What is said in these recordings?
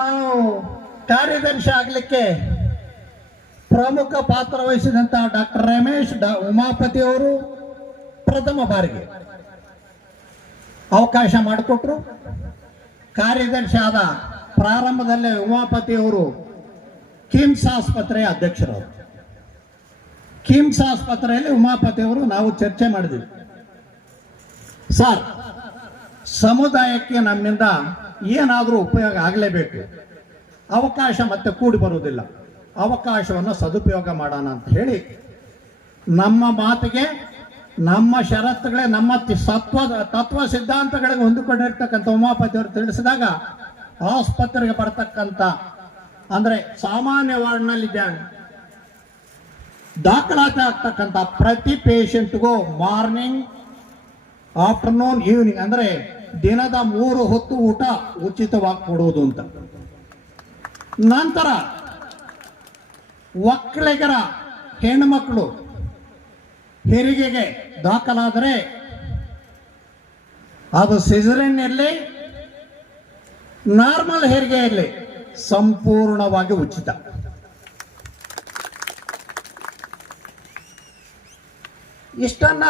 ನಾವು ಕಾರ್ಯದರ್ಶಿ ಆಗಲಿಕ್ಕೆ ಪ್ರಮುಖ ಪಾತ್ರ ವಹಿಸಿದಂಥ ಡಾಕ್ಟರ್ ರಮೇಶ್ ಡಾ ಉಮಾಪತಿ ಅವರು ಪ್ರಥಮ ಬಾರಿಗೆ ಅವಕಾಶ ಮಾಡಿಕೊಟ್ರು. ಕಾರ್ಯದರ್ಶಿ ಆದ ಪ್ರಾರಂಭದಲ್ಲೇ ಉಮಾಪತಿ ಅವರು ಕಿಮ್ಸ್ ಆಸ್ಪತ್ರೆಯ ಅಧ್ಯಕ್ಷರು ಕಿಮ್ಸ್ ಆಸ್ಪತ್ರೆಯಲ್ಲಿ ಉಮಾಪತಿ ಅವರು ನಾವು ಚರ್ಚೆ ಮಾಡಿದ್ವಿ. ಸರ್, ಸಮುದಾಯಕ್ಕೆ ನಮ್ಮಿಂದ ಏನಾದರೂ ಉಪಯೋಗ ಆಗಲೇಬೇಕು. ಅವಕಾಶ ಮತ್ತೆ ಕೂಡಿ ಬರುವುದಿಲ್ಲ. ಅವಕಾಶವನ್ನು ಸದುಪಯೋಗ ಮಾಡೋಣ ಅಂತ ಹೇಳಿ ನಮ್ಮ ಮಾತಿಗೆ, ನಮ್ಮ ಷರತ್ತುಗಳೇ, ನಮ್ಮ ಸತ್ವ, ತತ್ವ ಸಿದ್ಧಾಂತಗಳಿಗೆ ಹೊಂದಿಕೊಂಡಿರ್ತಕ್ಕಂಥ ಉಮಾಪತಿ ಅವರು ತಿಳಿಸಿದಾಗ ಆಸ್ಪತ್ರೆಗೆ ಬರ್ತಕ್ಕಂಥ, ಅಂದ್ರೆ ಸಾಮಾನ್ಯ ವಾರ್ಡ್ನಲ್ಲಿ ದಾಖಲಾತಿ ಆಗ್ತಕ್ಕಂಥ ಪ್ರತಿ ಪೇಷಂಟ್ಗೂ ಮಾರ್ನಿಂಗ್ ಆಫ್ಟರ್ನೂನ್ ಈವ್ನಿಂಗ್ ಅಂದ್ರೆ ದಿನದ ಮೂರು ಹೊತ್ತು ಊಟ ಉಚಿತವಾಗಿ ಕೊಡುವುದು ಅಂತ. ನಂತರ ಒಕ್ಕಲಿಗರ ಹೆಣ್ಮಕ್ಳು ಹೆರಿಗೆಗೆ ದಾಖಲಾದರೆ ಅದು ಸಿಜರಿನ್ ಇರಲಿ ನಾರ್ಮಲ್ ಹೆರಿಗೆ ಇರಲಿ ಸಂಪೂರ್ಣವಾಗಿ ಉಚಿತ. ಇಷ್ಟನ್ನ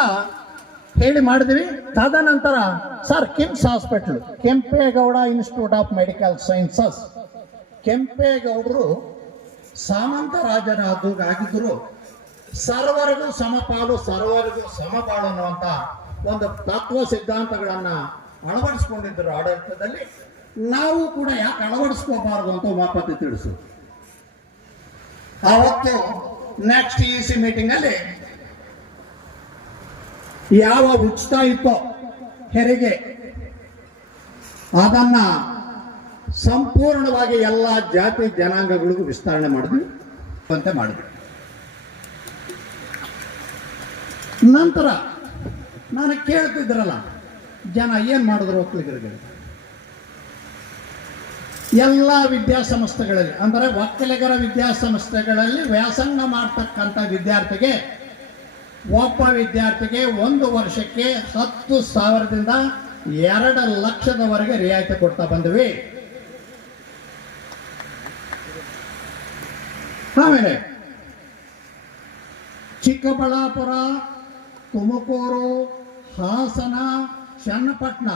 ಹೇಳಿ ಮಾಡಿದ್ವಿ. ತದನಂತರ sir KIMS hospital, Kempegowda institute of medical sciences. ಕೆಂಪೇಗೌಡರು ಸಾಮಂತ ಆಗಿದ್ದರು ಸರ್ವರಿಗೂ ಸಮಪಾಲು ಸರ್ವರಿಗೂ ಸಮಪಾಲು ಅನ್ನುವಂಥ ಒಂದು ತತ್ವ ಸಿದ್ಧಾಂತಗಳನ್ನು ಅಳವಡಿಸ್ಕೊಂಡಿದ್ದರು ಆಡಳಿತದಲ್ಲಿ. ನಾವು ಕೂಡ ಯಾಕೆ ಅಳವಡಿಸ್ಕೋಬಾರದು ಅಂತ ಉಮಾಪತಿ ತಿಳಿಸು. ಆವತ್ತು ನೆಕ್ಸ್ಟ್ ಇ ಸಿ ಮೀಟಿಂಗ್ ಅಲ್ಲಿ ಯಾವ ಉಚಿತ ಇತ್ತೋ ಹೆರಿಗೆ? ಅದನ್ನ ಸಂಪೂರ್ಣವಾಗಿ ಎಲ್ಲ ಜಾತಿ ಜನಾಂಗಗಳಿಗೂ ವಿಸ್ತರಣೆ ಮಾಡಿದ್ವಿ, ಅಂತ ಮಾಡಿದ್ವಿ. ನಂತರ ನಾನು ಕೇಳ್ತಿದ್ರಲ್ಲ, ಜನ ಏನು ಮಾಡಿದ್ರು ಒಕ್ಕಲಿಗರಿಗೆ ಎಲ್ಲ ವಿದ್ಯಾಸಂಸ್ಥೆಗಳಲ್ಲಿ, ಅಂದರೆ ಒಕ್ಕಲಿಗರ ವಿದ್ಯಾಸಂಸ್ಥೆಗಳಲ್ಲಿ ವ್ಯಾಸಂಗ ಮಾಡ್ತಕ್ಕಂಥ ವಿದ್ಯಾರ್ಥಿಗೆ ಒಬ್ಬ ವಿದ್ಯಾರ್ಥಿಗೆ ಒಂದು ವರ್ಷಕ್ಕೆ ಹತ್ತು ಸಾವಿರದಿಂದ ಎರಡು ಲಕ್ಷದವರೆಗೆ ರಿಯಾಯಿತಿ ಕೊಡ್ತಾ ಬಂದ್ವಿ. ಆಮೇಲೆ ಚಿಕ್ಕಬಳ್ಳಾಪುರ, ತುಮಕೂರು, ಹಾಸನ, ಚನ್ನಪಟ್ಟಣ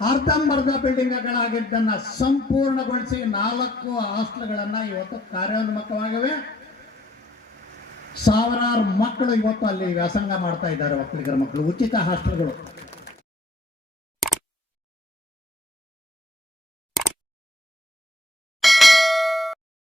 ಅರ್ಧಂಬರ್ಧ ಬಿಲ್ಡಿಂಗ್ಗಳಾಗಿದ್ದನ್ನು ಸಂಪೂರ್ಣಗೊಳಿಸಿ ನಾಲ್ಕು ಹಾಸ್ಟೆಲ್ಗಳನ್ನು ಇವತ್ತು ಕಾರ್ಯೋನ್ಮುಖವಾಗಿವೆ. ಸಾವಿರಾರು ಮಕ್ಕಳು ಇವತ್ತು ಅಲ್ಲಿ ವ್ಯಾಸಂಗ ಮಾಡ್ತಾ ಇದ್ದಾರೆ ಒಕ್ಕಲಿಗರ ಮಕ್ಕಳು. ಉಚಿತ ಹಾಸ್ಟೆಲ್ಗಳು.